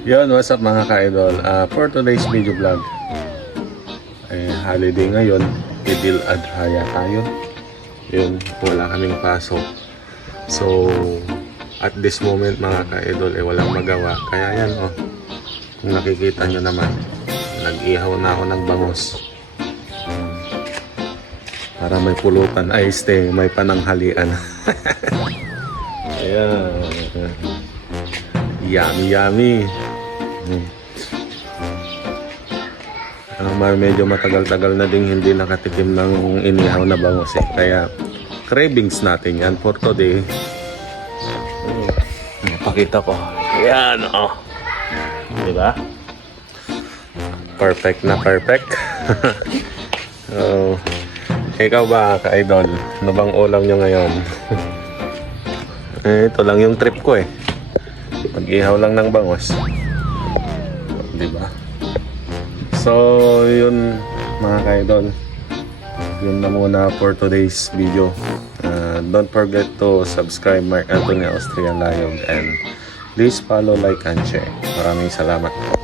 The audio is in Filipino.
Yun, what's up mga ka-idol? For today's video vlog, holiday ngayon, Idil Adha yata yun. Yun, wala kaming pasok. So, at this moment mga ka-idol, walang magawa. Kaya yan, kung nakikita nyo naman, nag-ihaw na ako ng bangus. Para may pulutan, may pananghalian. Ayan. Yummy, yummy. Medyo matagal-tagal na din hindi nakatikim ng inihaw na bangus Kaya cravings natin yan for today. Pakita ko. Yan, diba? Perfect na perfect. Ikaw ba, ka-idol? Ano bang ulam nyo ngayon? Ito lang yung trip ko Pag-ihaw lang ng bangus. Diba? So, yun mga ka-idol. Yun na muna for today's video. Don't forget to subscribe Mark Anthony Austrian Layog and please follow, like, and share. Maraming salamat po.